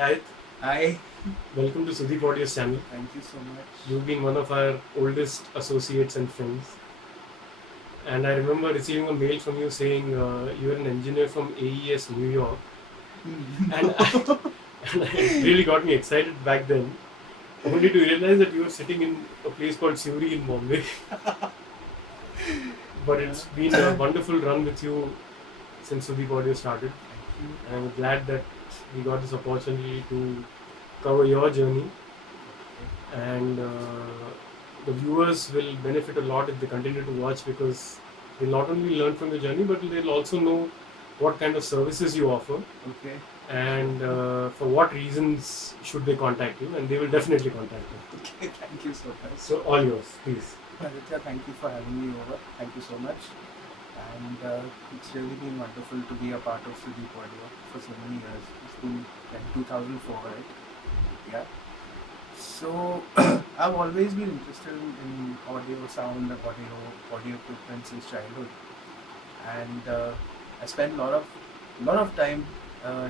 Ahit. Hi. Welcome to Sudeep Audio's channel. Thank you so much. You've been one of our oldest associates and friends. And I remember receiving a mail from you saying you're an engineer from AES New York. and, and it really got me excited back then. Only to realize that you were sitting in a place called Suri in Bombay. But it's been a wonderful run with you since Sudeep Audio started. And I'm glad that we got this opportunity to cover your journey. And the viewers will benefit a lot if they continue to watch, because they'll not only learn from your journey, but they'll also know what kind of services you offer. Okay. And for what reasons should they contact you, and they will definitely contact you. Okay, thank you so much. So all yours, please. Aditya, thank you for having me over. Thank you so much. And it's really been wonderful to be a part of Sudeep Audio for so many years. It's been like 2004, right? Yeah. So I've always been interested in audio, sound, audio equipment since childhood, and I spent a lot of time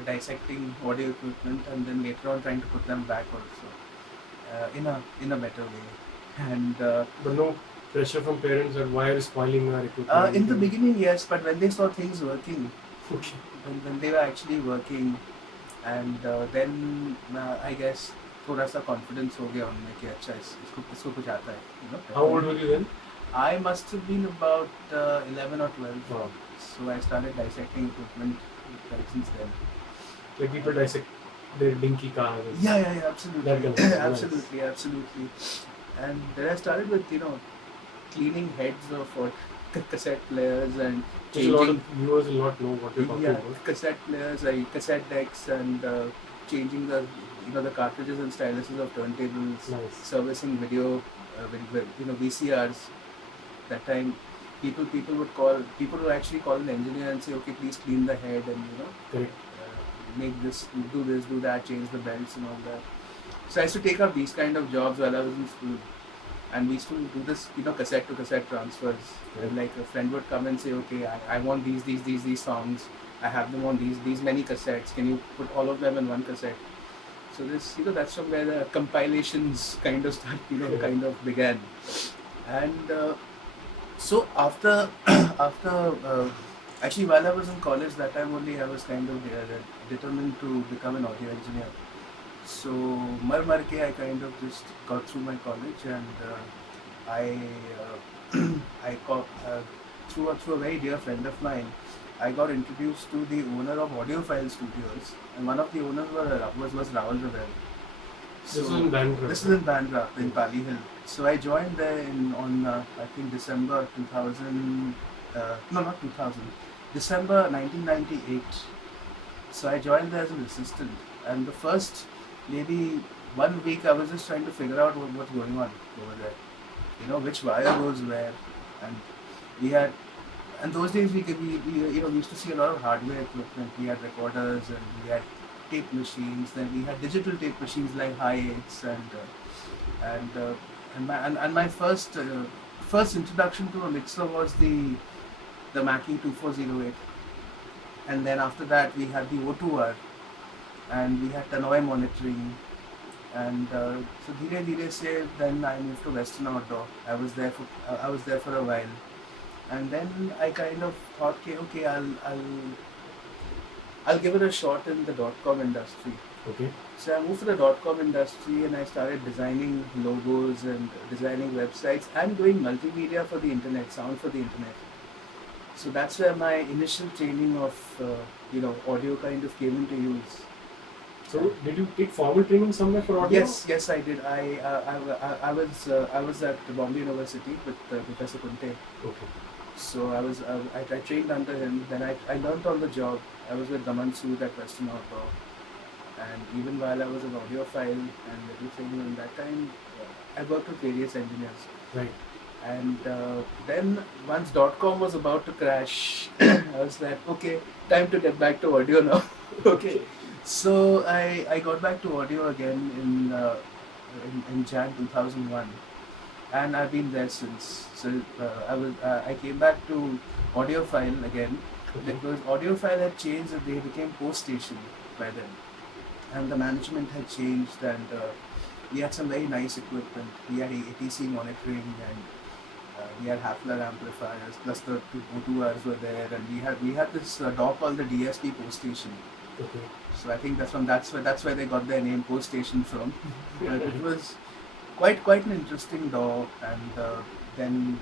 dissecting audio equipment, and then later on trying to put them back also in a better way. And But no pressure from parents that why are you spoiling our equipment? in the beginning, yes, but when they saw things working, Okay. when they were actually working, and then I guess थोड़ा सा confidence हो गया उनमें कि अच्छा इसको कुछ आता है, you know. How old were you then? I must have been about 11 or 12. Wow. So I started dissecting equipment since then. Like people dissect their dinky cars. Yeah, absolutely. That kind of thing. absolutely. And then I started with, cleaning heads of cassette players and Which a lot of viewers will not know what you're talking about. cassette players, cassette decks, and changing the cartridges and styluses of turntables, Nice. servicing video, VCRs. That time, people would actually call an engineer and say, okay, please clean the head and Correct. make this, do that, change the belts and all that. So I used to take up these kind of jobs while I was in school, and we used to do this, cassette to cassette transfers. And like a friend would come and say, okay, I want these songs. I have them on these many cassettes. Can you put all of them in one cassette? So this, that's from where the compilations kind of start, kind of began. And so after actually while I was in college, that time only I was kind of determined to become an audio engineer. So mar ke I kind of just got through my college, and through a very dear friend of mine, I got introduced to the owner of Audiophile Studios, and one of the owners was Rahul Ravel. So, this is in Bandra. This is in Bandra, in Pali Hill. So I joined there on I think December 2000. No, not 2000. December 1998. So I joined there as an assistant, and the first maybe 1 week I was just trying to figure out what's going on over there. Which wire goes where, and we had. And those days we used to see a lot of hardware equipment. We had recorders, and we had tape machines. Then we had digital tape machines like Hi-8s, and my first introduction to a mixer was the Mackie 2408. And then after that we had the O2R, and we had Tannoy monitoring. And so धीरे से then I moved to Western Outdoor. I was there for a while. And then I kind of thought, okay, I'll give it a shot in the .com industry. Okay. So I moved to the .com industry, and I started designing logos and designing websites and doing multimedia for the internet, sound for the internet. So that's where my initial training of audio kind of came into use. So did you take formal training somewhere for audio? Yes, I did. I was at Bombay University with Professor Kunte. Okay. So I trained under him. Then I learned on the job. I was with Daman Sood at Western Outdoor, and even while I was an audiophile and everything, in that time I worked with various engineers. Right. And then once .com was about to crash, I was like, okay, time to get back to audio now. Okay. So I got back to audio again in Jan 2001. And I've been there since. So I came back to audiophile again, because audiophile had changed and they became post station by then. and the management had changed, and we had some very nice equipment. We had ATC monitoring, and we had Hafler amplifiers, plus the two O2Rs were there, and we had this DAW called the DSP post station. Okay. So I think that's where they got their name post station from. But it was quite an interesting DAW, and then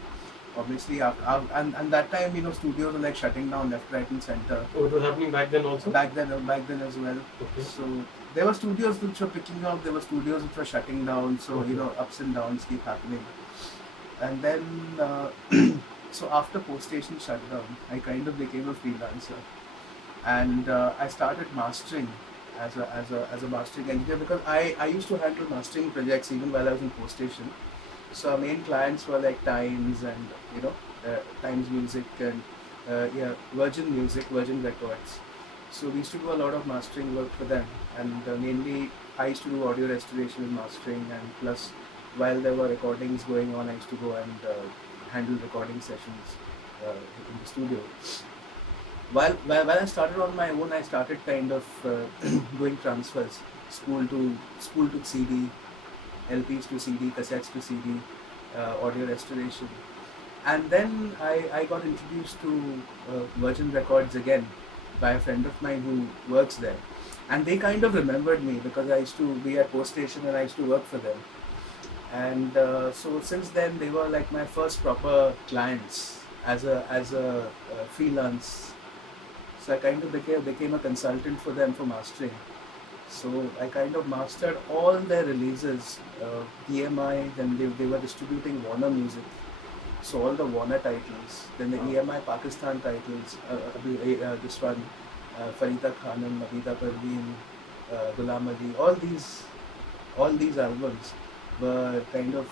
obviously and that time, you know, studios were like shutting down left, right, and center. Oh, it was happening back then also? Back then as well. Okay. So there were studios which were picking up, there were studios which were shutting down. So Okay. you know, ups and downs keep happening. And then so after post station shutdown, I kind of became a freelancer, and I started mastering as a mastering engineer, because I used to handle mastering projects even while I was in post station. So our main clients were like Times and, you know, Times Music and Virgin Music, Virgin Records. So we used to do a lot of mastering work for them, and mainly I used to do audio restoration and mastering, and plus while there were recordings going on, I used to go and handle recording sessions in the studio. While I started on my own, I started kind of doing transfers, school to CD, LPs to CD, cassettes to CD, audio restoration. And then I got introduced to Virgin Records again by a friend of mine who works there. And they kind of remembered me because I used to be at post station and I used to work for them. And so since then, they were like my first proper clients as a freelance. So I kind of became a consultant for them for mastering. So I kind of mastered all their releases, EMI, then they were distributing Warner Music. So all the Warner titles, then the EMI Pakistan titles, this one, Farida Khanum, Abida Parveen, Ghulam Ali, all these albums were kind of,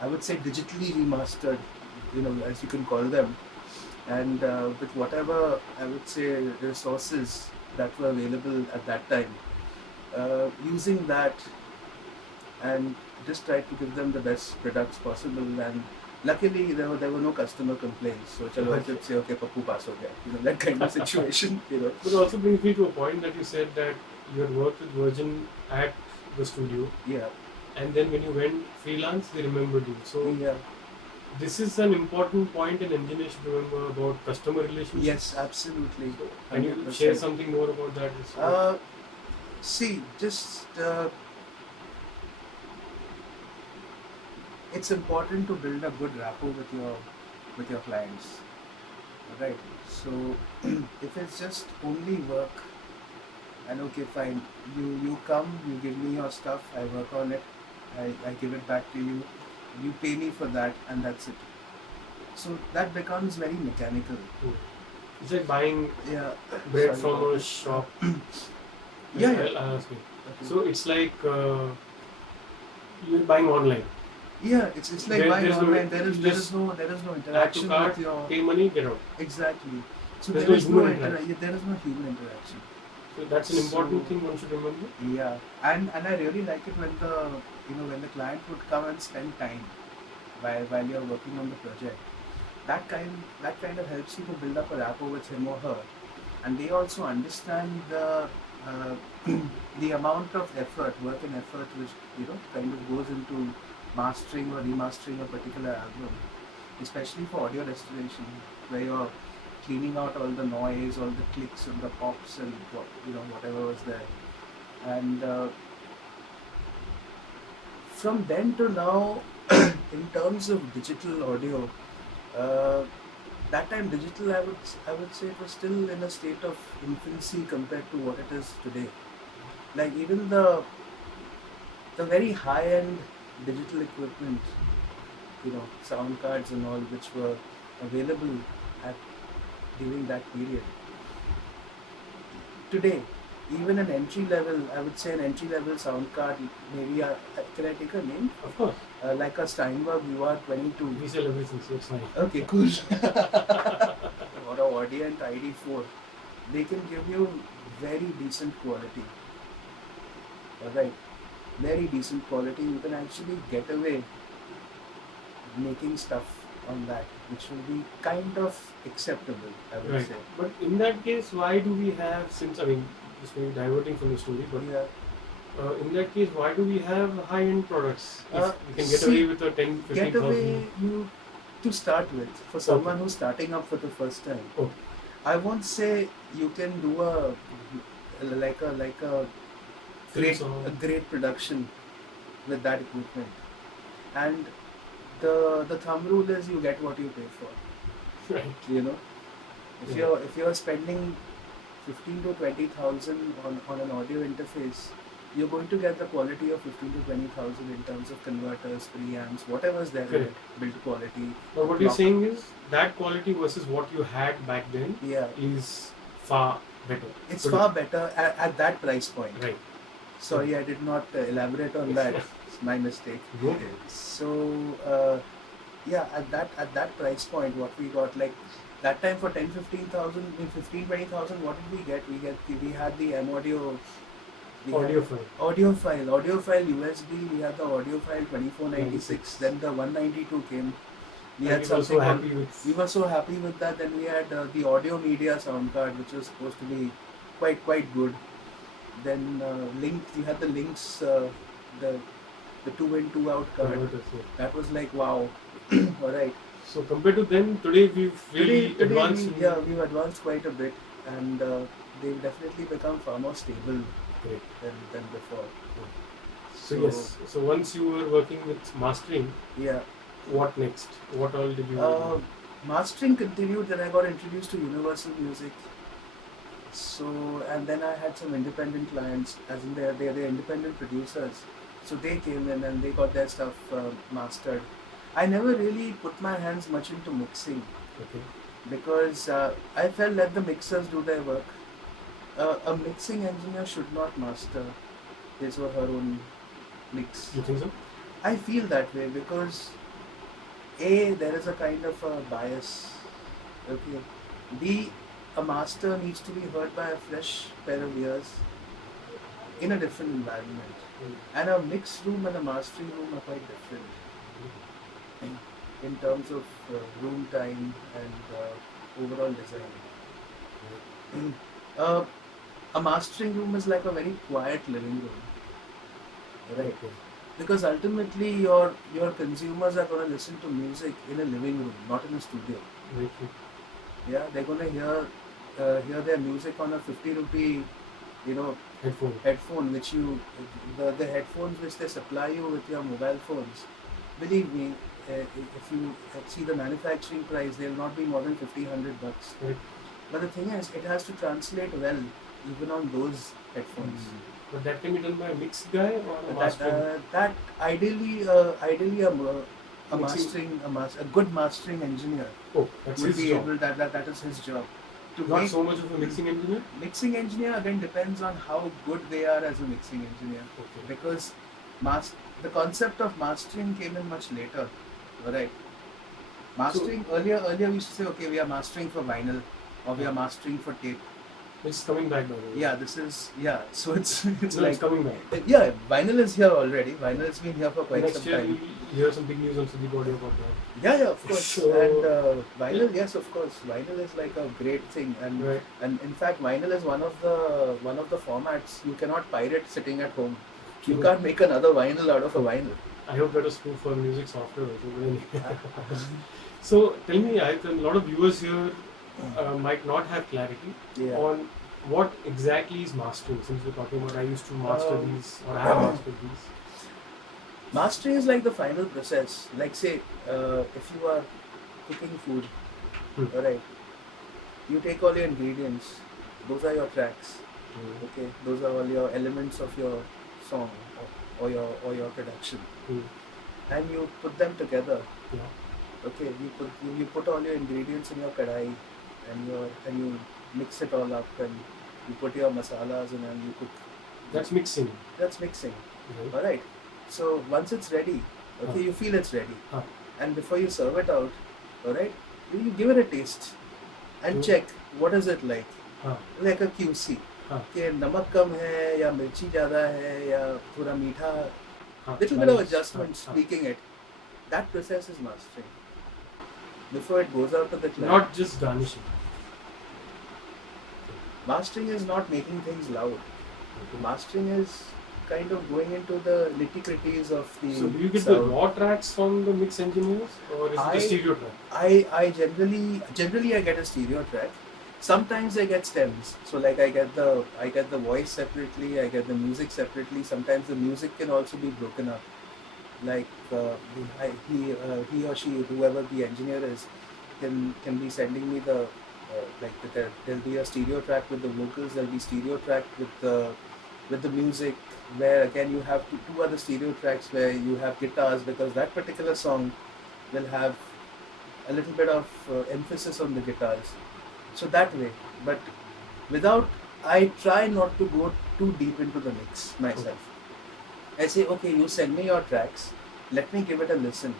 I would say, digitally remastered, you know, as you can call them. And with whatever, I would say, resources that were available at that time, using that and just tried to give them the best products possible. And luckily there were no customer complaints, so chalo I should say, okay, Pappu pass ho gaya, you know, that kind of situation, you know. But it also brings me to a point that you said that you had worked with Virgin at the studio, Yeah, and then when you went freelance, they remembered you. So yeah, this is an important point an engineer should remember about customer relations. yes, absolutely. So, can you 100%. share something more about that? See, just it's important to build a good rapport with your clients, right? So if it's just only work, and okay, fine, you come, you give me your stuff, I work on it, I give it back to you, you pay me for that, and that's it. So that becomes very mechanical. It's like buying Yeah. bread Sorry from about a that. shop. Yeah. I'll ask you. Okay. So it's like you're buying online. Yeah, it's like There- buying there's no- online. There is just no Add to interaction cart, with your pay money, get out. exactly. So There's there no is no human interaction. there is no human interaction. So that's an important So- thing one should remember. Yeah, and I really like it when the client would come and spend time while you're working on the project. That kind of helps you to build up a rapport with him or her, and they also understand the amount of work and effort which, you know, kind of goes into mastering or remastering a particular album, especially for audio restoration, where you're cleaning out all the noise, all the clicks and the pops and whatever was there. And from then to now, in terms of digital audio, that time digital, I would say it was still in a state of infancy compared to what it is today. Like even the very high end digital equipment, you know, sound cards and all, which were available during that period. Today, even an entry level, I would say an entry level sound card, maybe can I take a name? Of course, Like a Steinberg UR22. we sell everything, so it's fine. Okay, cool. Or a Audient ID4. They can give you very decent quality. Alright, very decent quality. You can actually get away making stuff on that, which will be kind of acceptable, I would Right. say. But in that case, why do we have, since I mean, just maybe diverting from the story, but Yeah. in that case, why do we have high-end products if we can get See, away with a 10, Get away 15,000? you to start with for someone who's starting up for the first time. Okay. I won't say you can do a great production with that equipment, and the thumb rule is you get what you pay for. Right. You know, if Yeah. you're spending 15 to 20,000 on an audio interface, you're going to get the quality of 15 to 20,000 in terms of converters, preamps, whatever's there in it, Correct. build quality. But what you're saying is that quality versus what you had back then Yeah, is far better. it's But- far better at that price point. Right. Sorry, I did not elaborate on that. It's my mistake. Okay. So yeah, at that price point, what we got, like that time for 10, 15,000, 15, 20,000, what did we get? We had the M audio. Audio file. Audio file USB. We had the audio file 2496. Then the 192 came. We had And something. we We were so happy with that. Then we had the audio media sound card, which was supposed to be quite good. Then we had the links, the 2-in 2-out card. converters, yeah. That was like wow. All right. So compared to then, today we've really advanced. We've advanced quite a bit, and they've definitely become far more stable Great. than before. So yes. So once you were working with mastering, Yeah. what next? What all did you do? Mastering continued. Then I got introduced to Universal Music. So, and then I had some independent clients, as in they're independent producers. So they came in and they got their stuff mastered. I never really put my hands much into mixing Okay. because I felt let the mixers do their work. A mixing engineer should not master his or her own mix. You think so? I feel that way because there is a kind of a bias. Okay. B, a master needs to be heard by a fresh pair of ears in a different environment. And a mix room and a mastering room are quite different in terms of room time and overall design. A mastering room is like a very quiet living room, right? Okay. Because ultimately your consumers are going to listen to music in a living room, not in a studio. Very true. Yeah, they're going to hear their music on a 50 rupee, headphone, which the headphones which they supply you with your mobile phones. Believe me, if you see the manufacturing price, they'll not be more than $50-100. Right. But the thing is, it has to translate well even on those headphones. But that can be done by a mix guy or a master. That ideally a good mastering engineer Oh, that's will his be job. able. That is his job. To Not make so much of a mixing engineer. mixing engineer again depends on how good they are as a mixing engineer. Okay. Because the concept of mastering came in much later. Alright. Mastering earlier we used to say, okay, we are mastering for vinyl or we are mastering for tape. It's coming back by the way. Yeah, so it's No, it's coming back. yeah, vinyl is here already. Vinyl has been here for quite Next some year time. we'll hear some big news on Sudeep Audio about that. Yeah, of course. So- And vinyl, yes, of course. Vinyl is like a great thing, and Right. and in fact, vinyl is one of the formats you cannot pirate sitting at home. You True. can't make another vinyl out of a vinyl. I hope that is true for music software also. But anyway. So tell me, I think a lot of viewers here might not have clarity Yeah. on what exactly is mastering. Since we're talking about I used to master these or I have mastered these. Mastering is like the final process. Like say, if you are cooking food, alright, you take all your ingredients. Those are your tracks. Okay, those are all your elements of your song or your production, and you put them together. Yeah. Okay, you put all your ingredients in your kadai, and you mix it all up, and you put your masalas in and you cook. That's mixing. That's mixing. Right. Alright. So once it's ready, okay, you feel it's ready, and before you serve it out, alright, you give it a taste and check what is it like, like a QC. कि नमक कम है या मिर्ची ज़्यादा है या थोड़ा मीठा, little bit of adjustments, tweaking it. That process is mastering. Before it goes out to the client. Not just garnishing. Mastering is not making things loud. Mastering is kind of going into the nitty-gritties of the So do you get sound. the raw tracks from the mix engineers, or is it the stereo track? I generally I get a stereo track. Sometimes I get stems. So like I get the voice separately, I get the music separately. Sometimes the music can also be broken up. Like he or she, whoever the engineer is, can be sending me the there'll be a stereo track with the vocals, there'll be stereo track with the music, where again you have two other stereo tracks where you have guitars, because that particular song will have a little bit of emphasis on the guitars. So that way, but without, I try not to go too deep into the mix myself. I say, okay, you send me your tracks, let me give it a listen.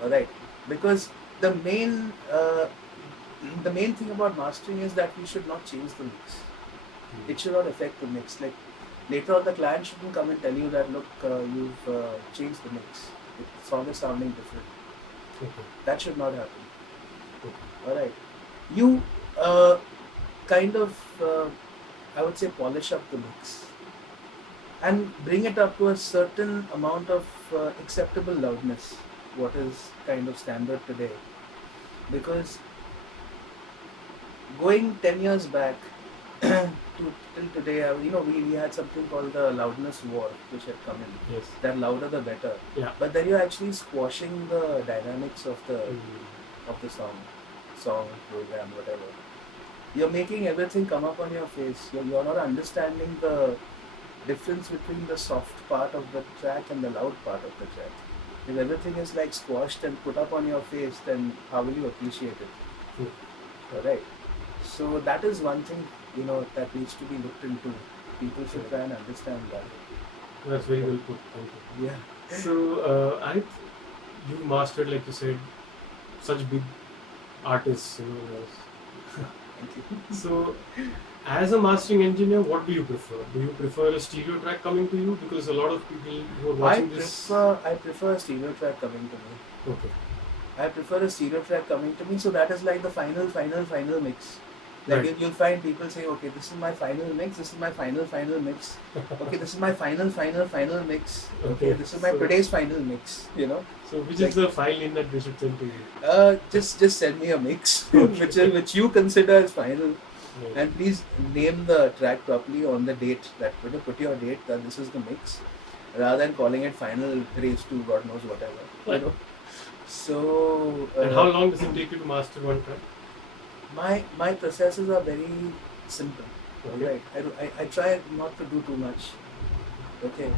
Alright, because the main thing about mastering is that we should not change the mix. It should not affect the mix. Like later on, the client shouldn't come and tell you that, look, you've changed the mix. The song is sounding different. That should not happen. Alright, you kind of I would say polish up the mix and bring it up to a certain amount of acceptable loudness, what is kind of standard today. Because going 10 years back to till today, we had something called the loudness war, which had come in. Yes. That louder the better. Yeah. But then you're actually squashing the dynamics of the song, program, whatever. You're making everything come up on your face. You're not understanding the difference between the soft part of the track and the loud part of the track. If everything is like squashed and put up on your face, then how will you appreciate it? Alright. So that is one thing, that needs to be looked into. People should try and understand that. That's very well put. Thank you. Yeah. So, Ahit, you mastered, like you said, such big artists, Thank you. So, as a mastering engineer, what do you prefer? Do you prefer a stereo track coming to you? Because a lot of people who are watching I prefer a stereo track coming to me. Okay. I prefer a stereo track coming to me, so that is like the final mix. Like Right. you'll find people say, okay, this is my final mix, this is my final mix. Okay, this is my final mix. Okay, this is my So- today's final mix, So, which Like- is the file in that they should send to you? Just send me a mix, Okay. which you consider as final. Right. And please name the track properly on the date, that put your date that this is the mix, rather than calling it final raised to God knows whatever. Right. So And how long does it take you to master one track? my processes are very simple. Okay. Right. I try not to do too much. Okay.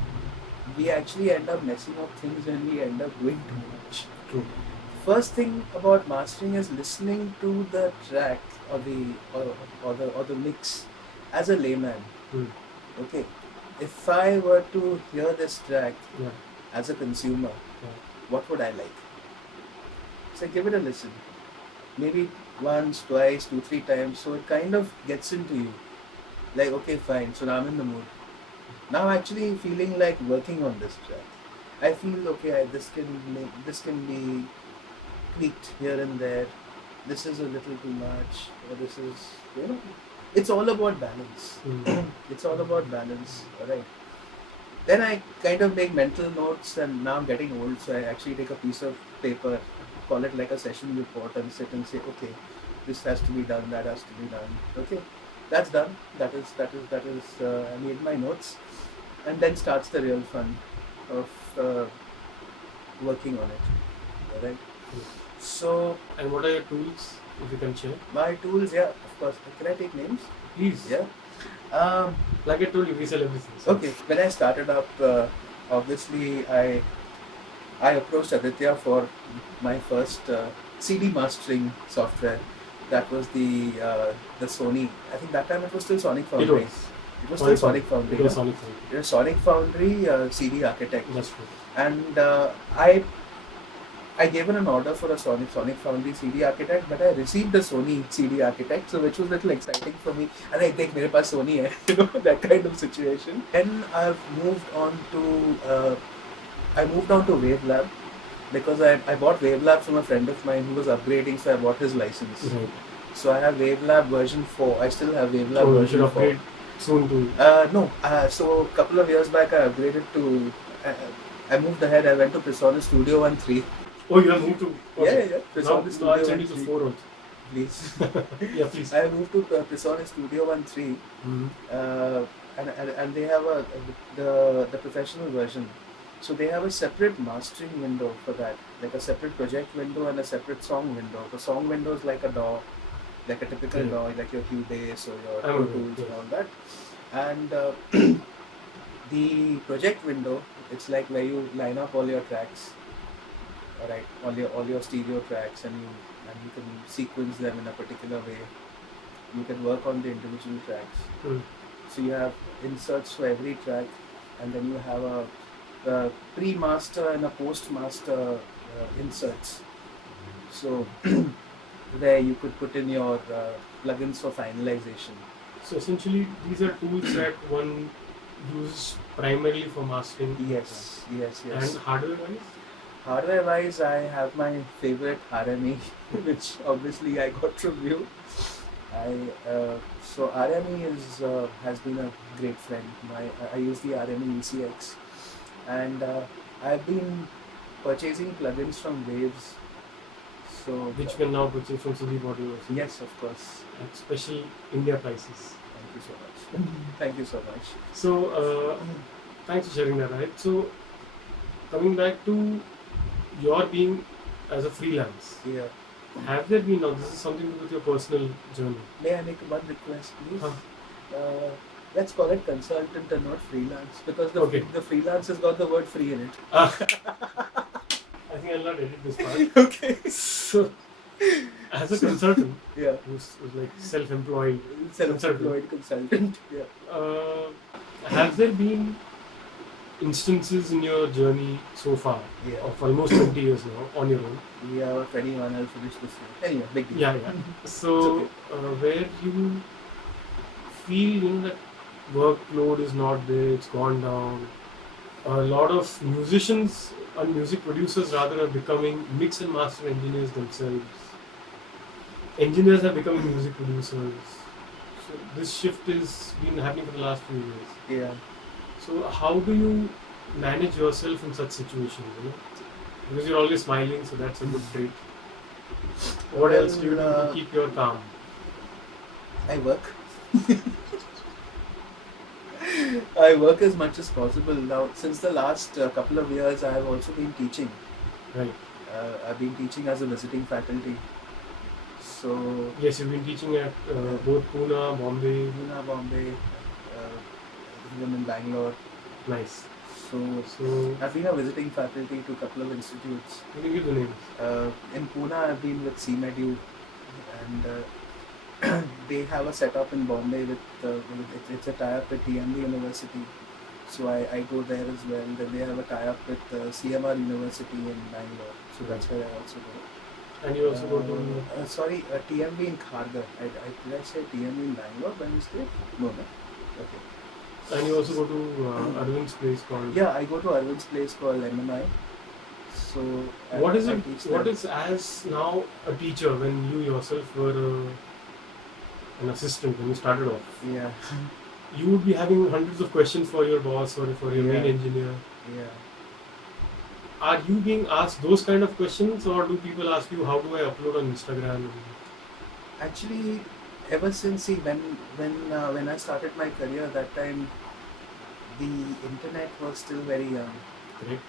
We actually end up messing up things when we end up doing too much. True. First thing about mastering is listening to the track or the mix as a layman. Okay. If I were to hear this track Yeah. as a consumer, Yeah. what would I like? So give it a listen. Maybe once, twice, 2, 3 times. So it kind of gets into you. Like, okay, fine. So now I'm in the mood. Now I'm actually feeling like working on this track. I feel okay. This can be tweaked here and there. This is a little too much. Or this is, it's all about balance. It's all about balance. Alright. Then I kind of make mental notes, and now I'm getting old, so I actually take a piece of paper, call it like a session report, and sit and say, okay, this has to be done, that has to be done. Okay, that's done. That is. I made my notes, and then starts the real fun of working on it. Alright. So And what are your tools, if you can share? my tools, yeah, of course. Can I take names? Please. Yeah. Like I told you, we sell everything. So Okay, when I started up, obviously I approached Aditya for my first CD mastering software. That was the Sony. I think that time it was still Sonic Foundry. It was still Sonic Foundry. It was yeah. Sonic Foundry. It was Sonic Foundry CD Architect. That's true. And I gave an order for a Sonic Foundry CD Architect, but I received a Sony CD Architect, so which was a little exciting for me. And I think मेरे पास Sony है, that kind of situation. Then I've moved on to WaveLab, because I bought WaveLab from a friend of mine who was upgrading, so I bought his license. Right. So I have WaveLab version 4. I still have WaveLab Oh, you version should 4. upgrade soon too. No, so a couple of years back I upgraded to. I moved ahead. I went to PreSonus Studio 1.3. Oh, you have moved to. Okay. Yeah. Now, PreSonus now I'll Studio send you the 1.3. 4 also. Please. Yeah, please. I moved to PreSonus Studio 1.3, and they have the professional version. So they have a separate mastering window for that, like a separate project window and a separate song window. The song window is like a DAW, like a typical Yeah. DAW, like your Cubase or your I Pro know, Tools yes. and all that. And the project window, it's like where you line up all your tracks, alright, all your stereo tracks, and you can sequence them in a particular way. You can work on the individual tracks. Mm. So you have inserts for every track, and then you have a pre-master and a post-master inserts. So where you could put in your plugins for finalization. So essentially, these are tools that one uses primarily for mastering. Yes. And hardware-wise? Hardware-wise, I have my favorite RME, which obviously I got from you. So RME has been a great friend. I use the RME ECX, and I've been purchasing plugins from Waves. So Which you can now purchase from Sudeep Audio. yes, of course. At special India prices. Thank you so much. Thank you so much. So, thanks for sharing that, right? So, coming back to your being as a freelance, Yeah. have there been, now this is something to do with your personal journey. May I make one request, please? Huh. Let's call it consultant and not freelance, because Okay. the freelance has got the word free in it. I think I'll not edit this part. Okay. So, as a consultant, Yeah. who's like self-employed, Self-employed consultant. Yeah. have there been instances in your journey so far Yeah. of almost 20 years now on your own? Yeah, 21, I'll finish this year. Anyway, big deal. Yeah. So, It's where you feel that workload is not there, it's gone down. A lot of musicians and music producers rather are becoming mix and master engineers themselves. Engineers are becoming music producers. So this shift has been happening for the last few years. Yeah. So how do you manage yourself in such situations? Because you're always smiling, so that's a good trait. What else do you do to keep your calm? I work. I work as much as possible. Now, since the last couple of years, I have also been teaching. Right. I've been teaching as a visiting faculty. So, Yes, you've been teaching at both Pune, Bombay. Pune, Bombay, even in Bangalore. Nice. So, So, I've been a visiting faculty to a couple of institutes. you can give the names. In Pune, I've been with SeamEdu, and they have a setup in Bombay it's a tie-up with TMB University. So I go there as well. Then they have a tie-up with CMR University in Bangalore. So that's where I also go. And you also go to... TMB in Kharghar. Did I say TMB in Bangalore by mistake? No. Okay. And you also go to Arvind's place called... Yeah, I go to Arvind's place called MMI. So What is I it? teach What them. is as now a teacher when you yourself were an assistant when you started off? Yeah. You would be having hundreds of questions for your boss or for your main Yeah. engineer. Yeah. Are you being asked those kind of questions, or do people ask you how do I upload on Instagram? Actually, ever since when I started my career, that time the internet was still very young. Correct.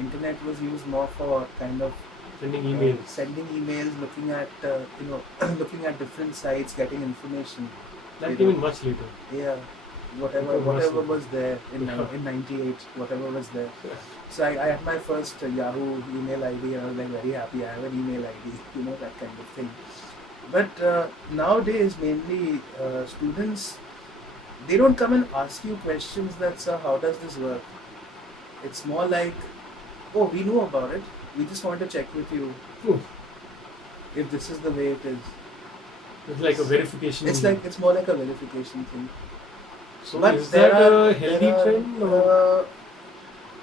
Internet was used more for kind of Sending emails. sending emails, looking at looking at different sites, getting information. That came in much later. Yeah, whatever It was whatever much was there in Yeah. in '98, whatever was there. So I had my first Yahoo email ID, and I was like very happy. I have an email ID, that kind of thing. But nowadays, mainly students, they don't come and ask you questions that, sir, how does this work? It's more like, oh, we know about it. We just want to check with you Hmm. if this is the way it is. It's like a verification. It's more like a verification thing. So But is there that are- a healthy there are, trend? Or?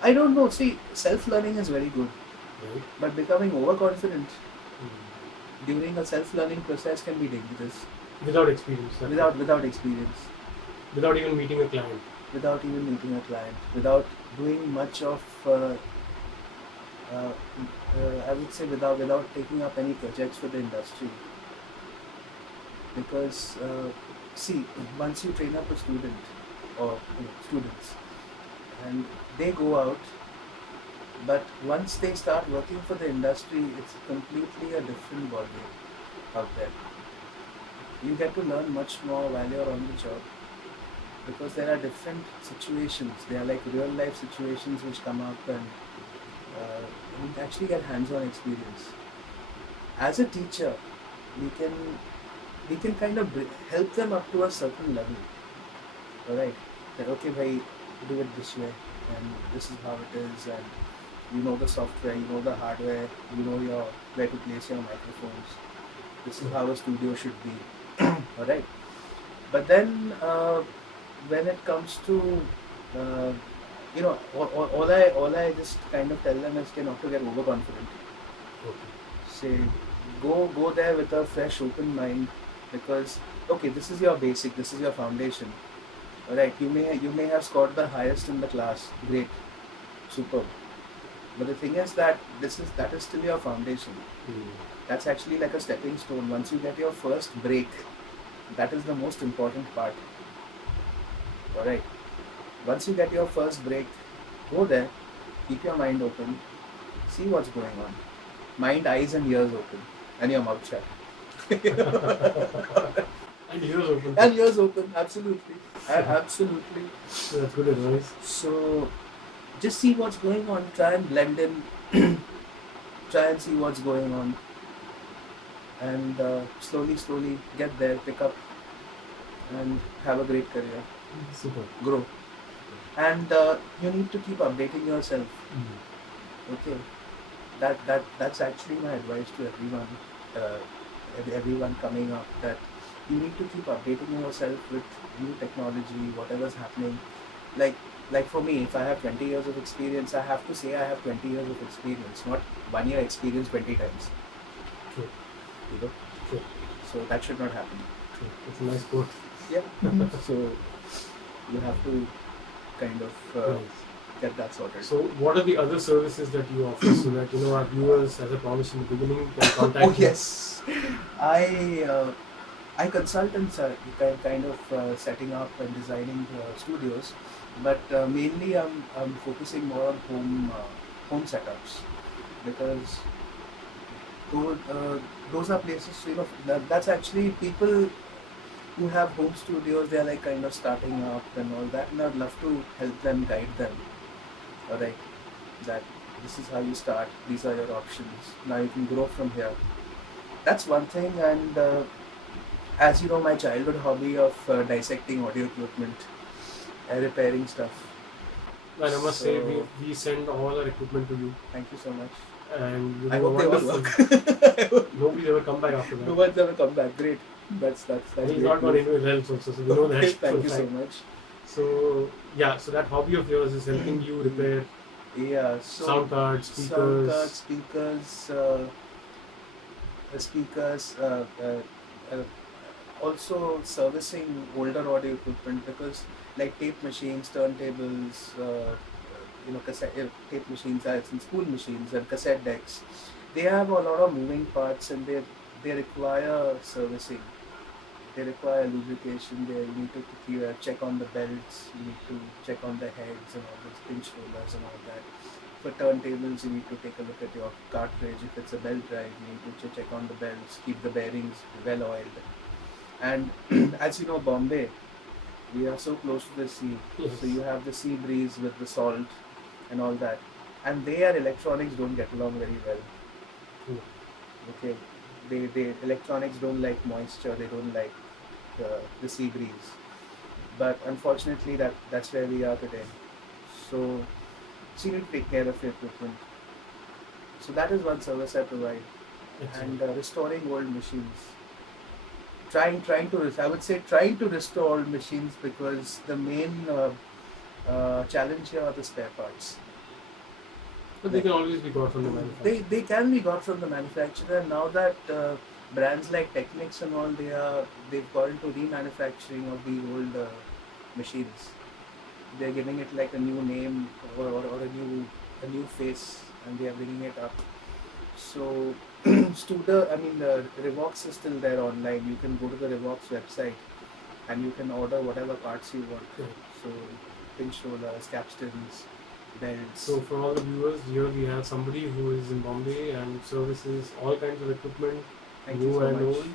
I don't know. See, self-learning is very good, Right. but becoming overconfident, Hmm. during a self-learning process can be dangerous Without experience. without experience, Without even meeting a client. without doing much of I would say without taking up any projects for the industry. Because see, once you train up a student or students, and they go out, but once they start working for the industry, it's completely a different ballgame out there. You get to learn much more while you're on the job, because there are different situations. They are like real life situations which come up, and you actually get hands-on experience. As a teacher, we can kind of help them up to a certain level. Alright, that okay, bhai, do it this way, and this is how it is, and you know the software, you know the hardware, you know where to place your microphones. This is how a studio should be. Alright, but then when it comes to all I just kind of tell them is not to get overconfident. Okay. Say, go there with a fresh, open mind, because okay, this is your basic, this is your foundation. Alright, you may have scored the highest in the class, great, superb. But the thing is that that is still your foundation. That's actually like a stepping stone. Once you get your first break, that is the most important part. Alright. Once you get your first break, go there, keep your mind open, see what's going on. Mind, eyes and ears open, and your mouth shut. And ears open. And ears open, absolutely. Absolutely. So that's good advice. So just see what's going on, try and blend in, try and see what's going on, and slowly get there, pick up, and have a great career. Super. Grow. And you need to keep updating yourself. Okay, that's actually my advice to everyone coming up, that you need to keep updating yourself with new technology, whatever's happening. Like for me, if I have 20 years of experience, I have to say I have 20 years of experience, not 1 year experience 20 times. True. You know? True. So that should not happen. True. It's a nice quote. Yeah. So you have to kind of Nice. get that sorted. So what are the other services that you offer, so that our viewers, as I promised in the beginning, can contact Oh you? yes, I consult in kind of setting up and designing studios, but mainly I'm focusing more on home setups, because those are places, that's actually people who have home studios. They are like kind of starting up and all that, and I'd love to help them, guide them. Alright, that this is how you start, these are your options, now you can grow from here. That's one thing. And as you know, my childhood hobby of dissecting audio equipment, repairing stuff. And I must say, we send all our equipment to you, Thank you so much. and you I do a hope they all wonderful. work. Nobody's ever come back after that. No one's ever come back. Great. That's And he's great not gone news. anywhere else also, so we know that. Thank for you a so fact. much. So yeah, so that hobby of yours is helping you repair Yeah. So sound cards, speakers. speakers, also servicing older audio equipment, because like tape machines, turntables, cassette tape machines, and spool machines and cassette decks, they have a lot of moving parts, and they require servicing. They require lubrication. They need to check on the belts. You need to check on the heads and all those pinch rollers and all that. For turntables, you need to take a look at your cartridge. If it's a belt drive, you need to check on the belts, keep the bearings well oiled. And as you know, Bombay, we are so close to the sea. Yes. So you have the sea breeze with the salt and all that. And their electronics don't get along very well. True. Okay, they electronics don't like moisture. They don't like the sea breeze. But unfortunately, that's where we are today. So you need to take care of your equipment. So that is one service I provide. Excellent. And restoring old machines. Trying to restore old machines, because the main challenge here are the spare parts. But they can always be got from the manufacturer. They can be got from the manufacturer. Now that brands like Technics and all, they've gone into remanufacturing of the old machines. They're giving it like a new name or a new face, and they are bringing it up. So Studer, I mean the Revox is still there online. You can go to the Revox website and you can order whatever parts you want. Okay. So pinch rollers, capstans, belts. So for all the viewers, here we have somebody who is in Bombay and services all kinds of equipment, Thank you new so and much. old.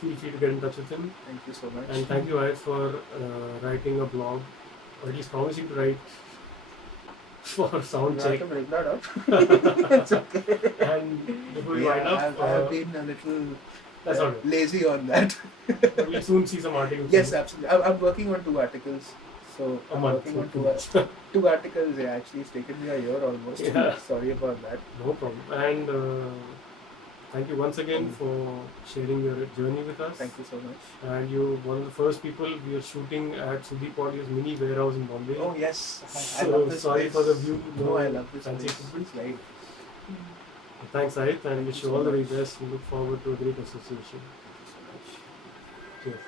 Feel free to get in touch with him. Thank you so much. And thank you, Ahit, for writing a blog, or at least promising to write for sound You check. have to break that up. It's okay. And before we Yeah, wind up, I've been a little that's all right. lazy on that. We'll soon see some articles. Yes, absolutely. I'm working on 2 articles. So A I'm month. working on 2 articles. Yeah, actually, it's taken me a year almost. Yeah. Sorry about that. No problem. And thank you once again for sharing your journey with us. Thank you so much. And you're one of the first people. We are shooting at Sudeep Audio's mini warehouse in Bombay. Oh yes, I So love this sorry place. for the view. No, I love this fancy place. equipment. It's like Thanks, Ahit, and Thank wish you you so all the very much. best. We look forward to a great association. so much. Cheers.